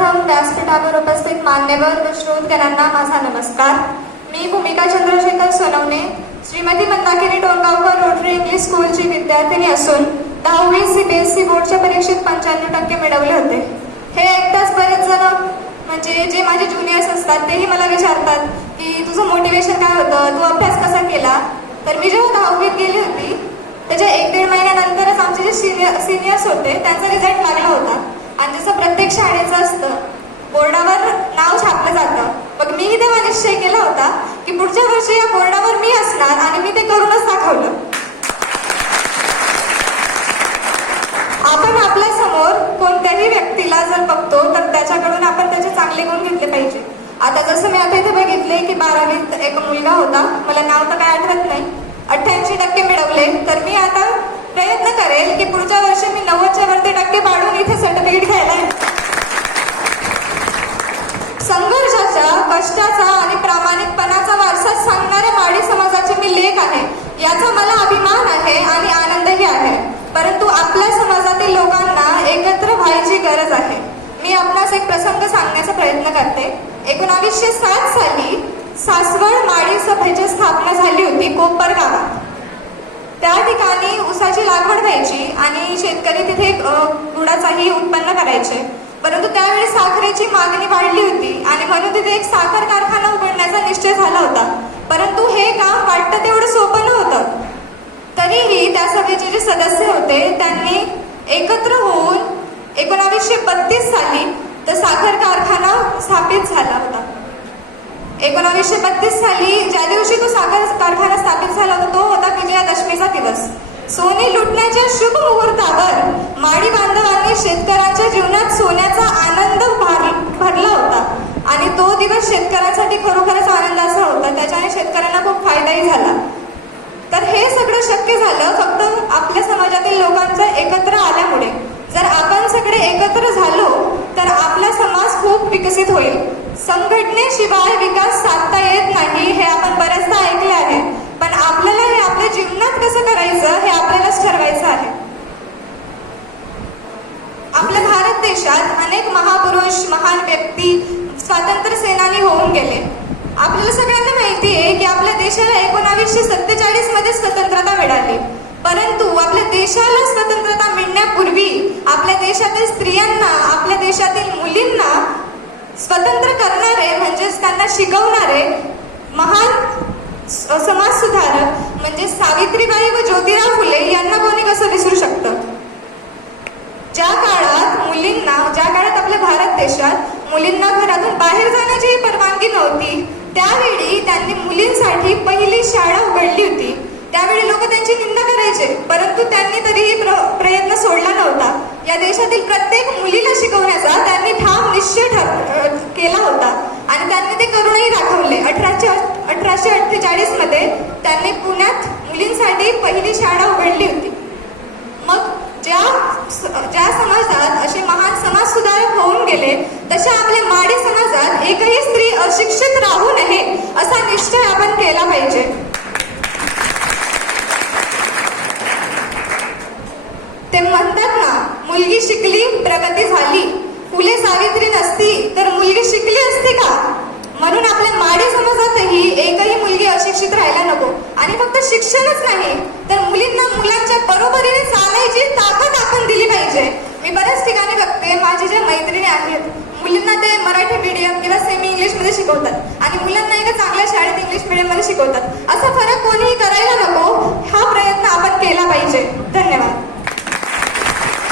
सर्वप्रथम व्यासपीठावर उपस्थित मान्यवर व श्रोतकरांना माझा नमस्कार. मी भूमिका चंद्रशेखर सोनवणे, श्रीमती मंदाकिनी टोणगावकर रोटरी इंग्लिश स्कूलची विद्यार्थिनी असून 10वी CBSE बोर्डच्या परीक्षेत 95% मिळवले होते. हे ऐकताच बरेच जण म्हणजे जे माझे ज्युनियर्स असतात तेही मला विचारतात की तुझं मोटिवेशन काय होतं, तू अभ्यास कसा केला. तर मी जेव्हा 10वीत गेली होती त्याच्या 1-1.5 महिन्यानंतरच आमचे जे सिनियर्स होते त्यांचा रिझल्ट लागला होता. आणि जसं प्रत्येक शाळेचं असतं बोर्डावर नाव छापलं जातं, मग मीही तेव्हा निश्चय केला होता की पुढच्या वर्षी या बोर्डावर मी असणार आणि मी ते करूनच दाखवलं. आपण आपल्या समोर कोणत्याही व्यक्तीला जर बघतो तर त्याच्याकडून आपण त्याचे चांगले गुण घेतले पाहिजे. आता जसं मी आता इथे बघितले की 12वीत एक मुलगा होता, मला नाव तर काय आठवत नाही, 88% मिळवले. तर मी आता प्रयत्न करेल की पुढच्या वर्षी मी 90च्या वरती टक्के पाडून इथे सर्टिफिकेट घ्यायला. संघर्षाच्या, कष्टाचा आणि प्रामाणिकपणाचा वारसा सांगणाऱ्या माडी समाजाचे मी लेख आहे, याचा मला अभिमान आहे आणि आनंदही आहे. परंतु आपल्या समाजातील लोकांना एकत्र व्हायची गरज आहे. मी आपणास एक प्रसंग सांगण्याचा प्रयत्न करते. 1907 साली सासवड माडी सभेची स्थापना झाली होती कोपर गावात. त्या ठिकाणी ऊसाची लागवड व्हायची आणि शेतकरी तिथे गुळाचाही उत्पन्न करायचे. परंतु त्यावेळी साखरेची मागणी वाढली होती आणि म्हणून तिथे एक साखर कारखाना उघडण्याचा निश्चय झाला होता. परंतु हे काम वाटतं तेवढं सोपं नव्हतं. तरीही त्या सभेचे जे सदस्य होते त्यांनी एकत्र होऊन 1932 साली तो साखर कारखाना स्थापित झाला होता. 1932 साली ज्या दिवशी तो साखर कारखाना स्थापित झाला होता तो होता विजयादशमीचा दिवस. सोने लुटण्याच्या शुभ मुहूर्तावर माडी बांधवांनी शेतकऱ्यांच्या जीवनात सोन्याचा आनंद भरला होता आणि तो दिवस शेतकऱ्यांसाठी खरोखरच आनंदाचा होता. त्याच्याने शेतकऱ्यांना खूप फायदाही झाला. तर हे सगळं शक्य झालं फक्त आपल्या समाजातील लोकांचा एकत्र आल्यामुळे. जर आपण सगळे एकत्र झालो तर आपला समाज खूप विकसित होईल. संघटनेशिवाय विकास साधता येत नाही हे आपण बऱ्याचदा ऐकले आहे, पण आपल्याला हे आपल्या जीवनात कसं करायचं हे आपल्यालाच ठरवायचं आहे. आपल्या भारत देशात अनेक महापुरुष, महान व्यक्ती स्वातंत्र्य सेनानी होऊन गेले. आपल्याला सगळ्यांना माहिती आहे की आपल्या देशाला 1947 मध्ये स्वतंत्रता मिळाली. परंतु आपल्या देशाला स्वतंत्रता मिळण्यापूर्वी आपल्या देशातील स्त्रियांना, आपल्या देशातील मुलींना स्वतंत्र करणारे म्हणजेच त्यांना शिकवणारे महान समाज सुधारक म्हणजे सावित्रीबाई व ज्योतिराव फुले यांना कोणी कसं विसरू शकतं. ज्या काळात आपल्या भारत देशात मुलींना घरातून बाहेर जाण्याची परवानगी नव्हती त्यावेळी त्यांनी मुलींसाठी पहिली शाळा उघडली होती. त्यावेळी लोक त्यांची निंदा करायचे, परंतु त्यांनी तरीही प्रयत्न सोडला नव्हता. या देशातील प्रत्येक मुलीला शिकवण्याचा त्यांनी ठाम निश्चय केला होता आणि त्यांनी ते करूनही दाखवले. 1848 मध्ये त्यांनी पुण्यात मुलींसाठी पहिली शाळा उघडली होती. मग ज्या समाजात असे महान समाज सुधारक होऊन गेले तशा आपल्या माडी समाजात एकही स्त्री अशिक्षित राहू नये असा निश्चय आपण केला पाहिजे. ते म्हणतात ना, मुलगी शिकली प्रगती झाली. फुले सावित्री नसती तर मुलगी शिकली असती का? म्हणून आपल्या माडी समाजातही एकही मुलगी अशिक्षित राहायला नको. आणि फक्त शिक्षणच नाही तर मुलींना मुलांच्या बरोबरीने चालायची ताकद आपण दिली पाहिजे. मी बऱ्याच ठिकाणी बघते माझे जे मैत्रिणी आहेत मुलींना ते मराठी मीडियम किंवा सेमी इंग्लिश मध्ये शिकवतात आणि मुलांना एका चांगल्या शाळेत इंग्लिश मीडियम मध्ये शिकवतात. असा फरक